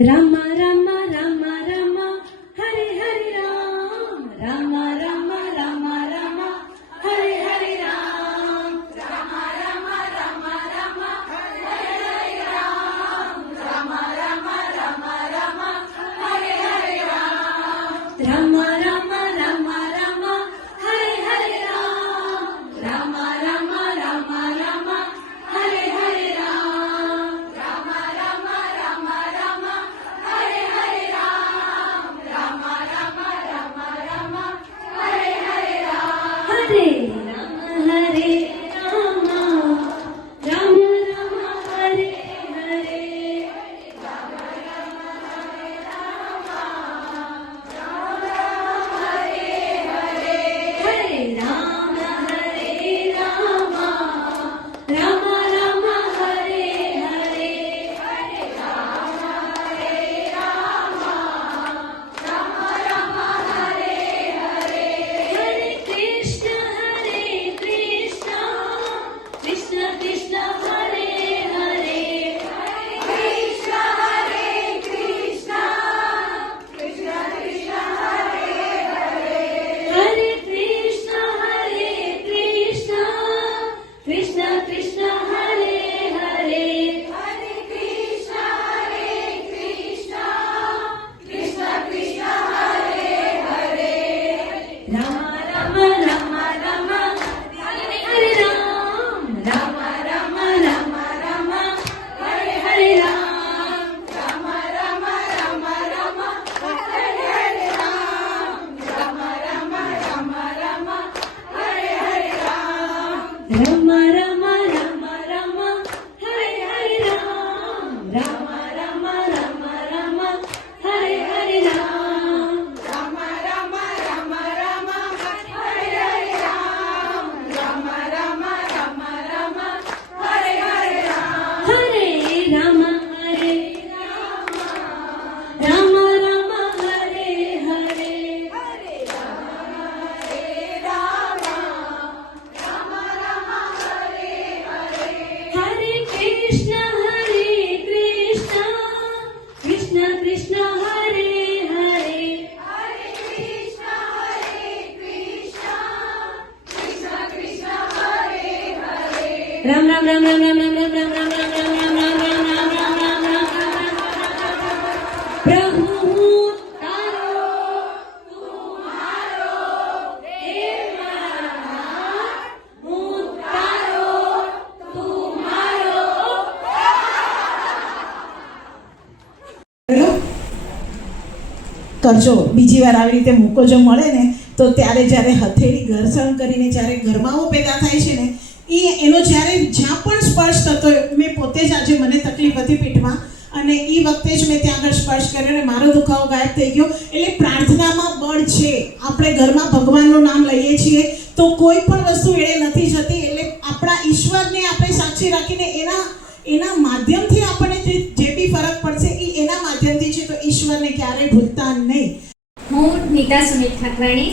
રામ રામ રામ રામ હરે હરે રામ રામ રામ રામ રામ હરે હરે રામ રામ રામ રામ રામ હરે હરે રામ રામ રામ રામ રામ હરે હરે રામ રામ રામ રામ રામ હરે હરે રામ રામ રામ રામ રામ હરે હરે રામ રામ રામ રામ રામ હરે હરે રામ રામ રામ રામ રામ હરે હરે રામ હરે રામ હરે રામ રામ રામ હરે હરે રામ રામ હરે રામ રામ રામ હરે હરે હરે રામ હરે રામ રામ રામ હરે હરે હરે રામ હરે રામ રામ રામ હરે હરે હરે કૃષ્ણ કૃષ્ણ કૃષ્ણ હરે હરે હરે કૃષ્ણ કૃષ્ણ કૃષ્ણ હરે હરે હરે કૃષ્ણ કૃષ્ણ કૃષ્ણ હરે હરે હરે કૃષ્ણ કૃષ્ણ કૃષ્ણ હરે હરે રામ રામ રામ રામ હરે હરે રામ રામ રામ રામ રામ હરે હરે રામ રામ રામ રામ રામ હરે હરે રામ રામ રામ રામ રામ હરે હરે રામ રામ રામ રામ રામ હરે હરે રામ રામ રામ રામ રામ હરે હરે રામ રામ રામ રામ રામ હરે હરે રામ રામ રામ રામ રામ હરે હરે રામ હરે રામ હરે રામ રામ હરે હરે હરે રામ હરે રામ રામ રામ હરે હરે હરે કૃષ્ણ કૃષ્ણ કૃષ્ણ હરે હરે હરે કૃષ્ણ કૃષ્ણ કૃષ્ણ હરે હરે રામ રામ રામ રામ રામ રામ રામ રામ રામ રામ રામ રામ રામ રામ રામ રામ રામ પ્રભુ હું તારો તું મારો દેવ મારા હું તારો તું મારો કરજો બીજી વાર આવી રીતે મૂકો જો મળે ને તો ત્યારે જ્યારે હથેળી ઘર્ષણ કરીને જ્યારે ગરમાવો પેદા થાય છે ને એનો જ્યારે જ્યાં પણ સ્પર્શ થતો હોય, મેં પોતે જ આજે મને તકલીફ હતી પીઠમાં અને એ વખતે જ મેં ત્યાં આગળ સ્પર્શ કર્યો અને મારો દુખાવો ગાયબ થઈ ગયો. એટલે પ્રાર્થનામાં બળ છે. આપણે ઘરમાં ભગવાનનું નામ લઈએ છીએ તો કોઈ પણ વસ્તુ એળે નથી જતી. એટલે આપણા ઈશ્વરને આપણે સાક્ષી રાખીને એના માધ્યમથી આપણને જે બી ફરક પડશે એ એના માધ્યમથી છે. તો ઈશ્વરને ક્યારેય ભૂલતા નહીં. હું નીતા સુમિત ઠાકરાણી.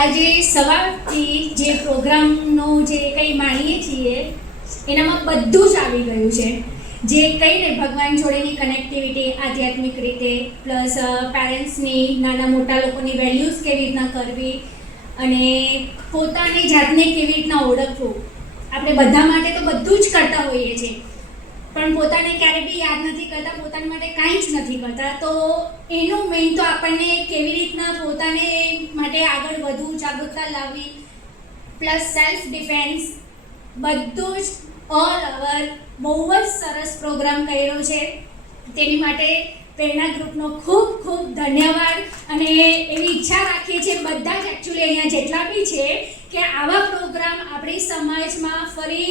આજે સવારથી જે પ્રોગ્રામનો જે કંઈ માણીએ છીએ એનામાં બધું જ આવી ગયું છે. જે કહીને ભગવાન જોડેની કનેક્ટિવિટી આધ્યાત્મિક રીતે, પ્લસ પેરેન્ટ્સની, નાના મોટા લોકોની વેલ્યુઝ કેવી રીતના કરવી અને પોતાની જાતને કેવી રીતના ઓળખવું. આપણે બધા માટે તો બધું જ કરતા હોઈએ છીએ પણ પોતાને ક્યારે બી યાદ નથી કરતા, પોતાના માટે કાંઈ જ નથી કરતા. તો એનું મેઇન તો આપણને કેવી રીતના પોતાને માટે આગળ વધવું, જાગૃતતા લાવવી, પ્લસ સેલ્ફ ડિફેન્સ, બધું જ ઓલ ઓવર બહુ જ સરસ પ્રોગ્રામ કર્યો છે. તેની માટે પ્રેરણા ગ્રુપનો ખૂબ ખૂબ ધન્યવાદ. અને એવી ઈચ્છા રાખીએ છીએ બધા જ એકચ્યુઅલી અહીંયા જેટલા બી છે કે આવા પ્રોગ્રામ આપણી સમાજમાં ફરી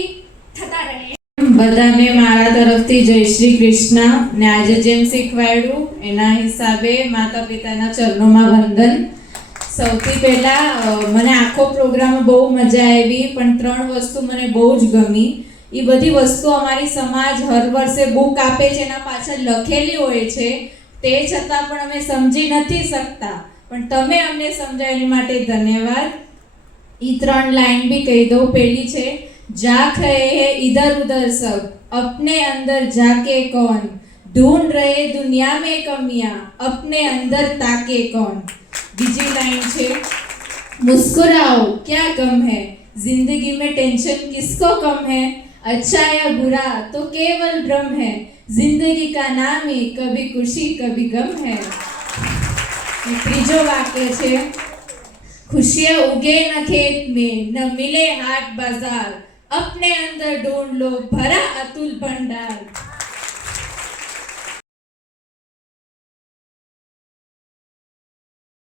થતા રહે. બધાને મારા તરફથી જય શ્રી કૃષ્ણ. ને આજે જેમ શીખવાડ્યું એના હિસાબે માતા પિતાના ચરણોમાં વંદન. સૌથી પહેલા મને આખો પ્રોગ્રામ બહુ મજા આવી, પણ 3 વસ્તુ મને બહુ જ ગમી. એ બધી વસ્તુ અમારી સમાજ હર વર્ષે બુક આપે છે, એના પાછળ લખેલી હોય છે, તે છતાં પણ અમે સમજી નથી શકતા, પણ તમે અમને સમજાય એની માટે ધન્યવાદ. એ 3 લાઈન બી કહી દઉં. પહેલી છે, जा रहे हैं इधर उधर सब, अपने अंदर जाके कौन, ढूंढ रहे दुनिया में कमियां, अपने अंदर ताके कौन। बीजी लाइन छे, मुस्कुराओ क्या गम है, जिंदगी में टेंशन किसको कम है, अच्छा या बुरा तो केवल भ्रम है, जिंदगी का नाम ही कभी खुशी कभी गम है। तीजो वाक्य छे, खुशियाँ उगे न खेत में, न मिले हाट बाजार, अपने अंदर ढूंढ लो भरा अतुल भंडार।